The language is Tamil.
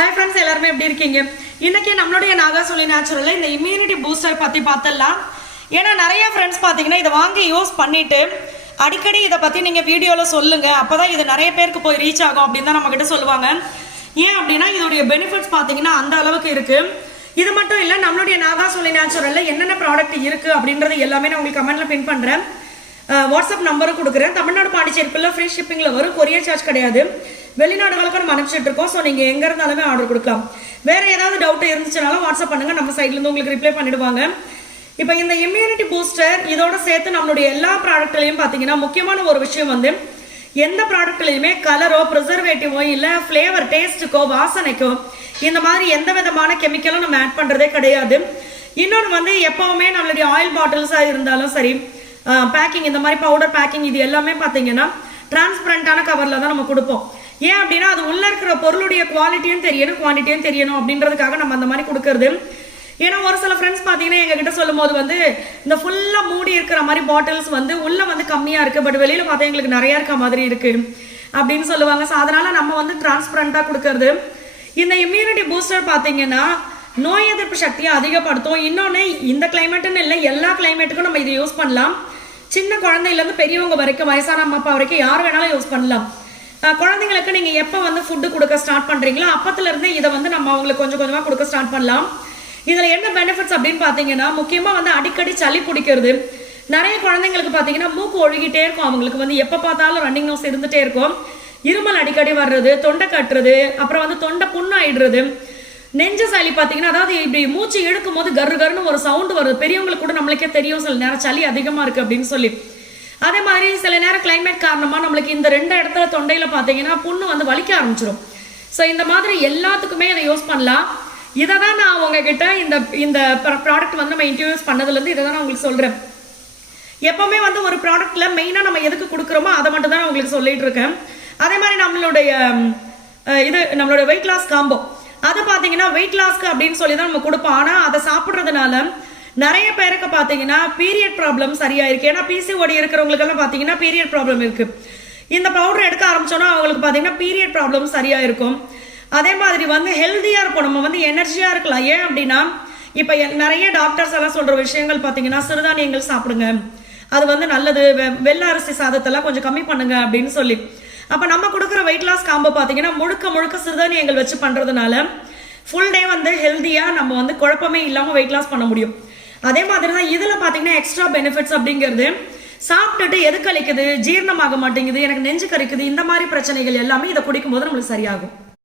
ஹாய் ஃப்ரெண்ட்ஸ், எல்லாருமே எப்படி இருக்கீங்க? இன்னைக்கு நம்மளுடைய நாகாசோலி நேச்சுரலில் இந்த இம்யூனிட்டி பூஸ்டர் பற்றி பார்த்துடலாம். ஏன்னா நிறைய ஃப்ரெண்ட்ஸ் பார்த்தீங்கன்னா இதை வாங்கி யூஸ் பண்ணிவிட்டு அடிக்கடி இதை பற்றி நீங்கள் வீடியோவில் சொல்லுங்கள், அப்போ தான் இது நிறைய பேருக்கு போய் ரீச் ஆகும் அப்படின்னு தான் நம்மக்கிட்ட சொல்லுவாங்க. ஏன் அப்படின்னா இதோடைய பெனிஃபிட்ஸ் பார்த்தீங்கன்னா அந்த அளவுக்கு இருக்குது. இது மட்டும் இல்லை, நம்மளுடைய நாகாசோலி நேச்சுரலில் என்னென்ன ப்ராடக்ட் இருக்குது அப்படின்றது எல்லாமே நான் உங்களுக்கு கமெண்ட்டில் பின் பண்ணுறேன். வாட்ஸ்அப் நம்பரும் கொடுக்குறேன். தமிழ்நாடு பாண்டிச்சேரிக்குள்ள ஃப்ரீ ஷிப்பிங்கில் வரும், கொரியர் சார்ஜ் கிடையாது. வெளிநாடுகளுக்கு நம்ம அனுப்பிச்சிட்டு இருக்கோம். ஸோ நீங்கள் எங்கே இருந்தாலுமே ஆர்டர் கொடுக்கலாம். வேறு ஏதாவது டவுட் இருந்துச்சுனாலும் வாட்ஸ்அப் பண்ணுங்கள், நம்ம சைட்லேருந்து உங்களுக்கு ரிப்ளை பண்ணிடுவாங்க. இப்போ இந்த இம்யூனிட்டி பூஸ்டர் இதோட சேர்த்து நம்மளுடைய எல்லா ப்ராடக்ட்லையும் பார்த்தீங்கன்னா முக்கியமான ஒரு விஷயம் வந்து எந்த ப்ராடக்ட்லையுமே கலரோ ப்ரிசர்வேட்டிவோ இல்லை ஃப்ளேவர் டேஸ்ட்டுக்கோ வாசனைக்கோ இந்த மாதிரி எந்த விதமான கெமிக்கலும் நம்ம ஆட் பண்ணுறதே கிடையாது. இன்னொன்று வந்து எப்போவுமே நம்மளுடைய ஆயில் பாட்டில்ஸாக இருந்தாலும் சரி, பேக்கிங் இந்த மாதிரி பவுடர் பேக்கிங் இது எல்லாமே பார்த்தீங்கன்னா டிரான்ஸ்பரண்டான கவரில் தான் நம்ம கொடுப்போம். ஏன் அப்படின்னா அது உள்ள இருக்கிற பொருளுடைய குவாலிட்டியும் தெரியணும், குவான்டிட்டியும் தெரியணும் அப்படின்றதுக்காக நம்ம அந்த மாதிரி கொடுக்கறது. ஏன்னா ஒரு சில ஃப்ரெண்ட்ஸ் பார்த்தீங்கன்னா எங்ககிட்ட சொல்லும் போது வந்து இந்த ஃபுல்லாக மூடி இருக்கிற மாதிரி பாட்டில்ஸ் வந்து உள்ள வந்து கம்மியாக இருக்குது, பட் வெளியில் பார்த்தா எங்களுக்கு நிறையா இருக்க மாதிரி இருக்குது அப்படின்னு சொல்லுவாங்க. ஸோ அதனால நம்ம வந்து டிரான்ஸ்பரண்டாக கொடுக்கறது. இந்த இம்யூனிட்டி பூஸ்டர் பார்த்தீங்கன்னா நோய் எதிர்ப்பு சக்தியை அதிகப்படுத்தும். இன்னொன்று இந்த கிளைமேட்டுன்னு இல்லை, எல்லா கிளைமேட்டுக்கும் நம்ம இதை யூஸ் பண்ணலாம். சின்ன குழந்தையிலேருந்து பெரியவங்க வரைக்கும், வயசான அம்மா அப்பா வரைக்கும் யார் வேணாலும் யூஸ் பண்ணலாம். குழந்தைங்களுக்கு நீங்கள் எப்போ வந்து ஃபுட்டு கொடுக்க ஸ்டார்ட் பண்ணுறீங்களோ அப்பத்துலேருந்தே இதை வந்து நம்ம அவங்களுக்கு கொஞ்சம் கொஞ்சமாக கொடுக்க ஸ்டார்ட் பண்ணலாம். இதில் என்ன பெனிஃபிட்ஸ் அப்படின்னு பார்த்தீங்கன்னா முக்கியமாக வந்து அடிக்கடி சளி பிடிக்கிறது. நிறைய குழந்தைங்களுக்கு பார்த்தீங்கன்னா மூக்கு ஒழுகிட்டே இருக்கும், அவங்களுக்கு வந்து எப்போ பார்த்தாலும் ரன்னிங் நோஸ் இருந்துகிட்டே இருக்கும். இருமல் அடிக்கடி வர்றது, தொண்டை கட்டுறது, அப்புறம் வந்து தொண்டை புண்ணாயிடுறது, நெஞ்சு சளி பார்த்தீங்கன்னா அதாவது இப்படி மூச்சு இழுக்கும் போது கரு கருன்னு ஒரு சவுண்டு வருது. பெரியவங்களுக்கு கூட நம்மளுக்கே தெரியும் சில நேரம் சளி அதிகமாக இருக்குது அப்படின்னு சொல்லி. அதே மாதிரி சில நேரம் கிளைமேட் காரணமாக நம்மளுக்கு இந்த ரெண்டு இடத்துல தொண்டையில் பார்த்தீங்கன்னா புண்ணு வந்து வலிக்க ஆரம்பிச்சிடும். ஸோ இந்த மாதிரி எல்லாத்துக்குமே இதை யூஸ் பண்ணலாம். இதை தான் நான் உங்ககிட்ட இந்த ப்ராடக்ட் வந்து நம்ம இன்ட்ரடியூஸ் பண்ணதுலேருந்து இதை தான் நான் உங்களுக்கு சொல்கிறேன். எப்போவுமே வந்து ஒரு ப்ராடக்ட்டில் மெயினாக நம்ம எதுக்கு கொடுக்குறோமோ அதை மட்டும் தான் நான் உங்களுக்கு சொல்லிட்டு இருக்கேன். அதே மாதிரி நம்மளுடைய வெயிட் லாஸ் காம்போ அது பார்த்தீங்கன்னா வெயிட் லாஸ்க்கு அப்படின்னு சொல்லி தான் நம்ம கொடுப்போம். ஆனால் அதை சாப்பிட்றதுனால நிறைய பேருக்கு பார்த்தீங்கன்னா பீரியட் ப்ராப்ளம் சரியா இருக்கு. ஏன்னா பிசிஓடி இருக்கிறவங்களுக்கெல்லாம் பார்த்தீங்கன்னா பீரியட் ப்ராப்ளம் இருக்கு. இந்த பவுடர் எடுக்க ஆரம்பிச்சோன்னா அவங்களுக்கு பார்த்தீங்கன்னா பீரியட் ப்ராப்ளம் சரியா இருக்கும். அதே மாதிரி வந்து ஹெல்த்தியாக இருக்கும், நம்ம வந்து எனர்ஜியாக இருக்கலாம். ஏன் அப்படின்னா இப்போ நிறைய டாக்டர்ஸ் எல்லாம் சொல்கிற விஷயங்கள் பார்த்தீங்கன்னா சிறுதானியங்கள் சாப்பிடுங்க, அது வந்து நல்லது, வெள்ளை அரிசி சாதத்தெல்லாம் கொஞ்சம் கம்மி பண்ணுங்க அப்படின்னு சொல்லி. அப்போ நம்ம கொடுக்குற வெயிட் லாஸ் காம்போ பார்த்தீங்கன்னா முழுக்க சிறுதானியங்கள் வச்சு பண்ணுறதுனால ஃபுல் டே வந்து ஹெல்த்தியாக நம்ம வந்து குழப்பமே இல்லாமல் வெயிட் லாஸ் பண்ண முடியும். அதே மாதிரி தான் இதில் பார்த்தீங்கன்னா எக்ஸ்ட்ரா பெனிஃபிட்ஸ் அப்படிங்கிறது சாப்பிட்டுட்டு எது கழிக்குது, ஜீரணமாக மாட்டேங்குது, எனக்கு நெஞ்சு கறிக்குது, இந்த மாதிரி பிரச்சனைகள் எல்லாமே இதை குடிக்கும் போது நம்மளுக்கு சரியாகும்.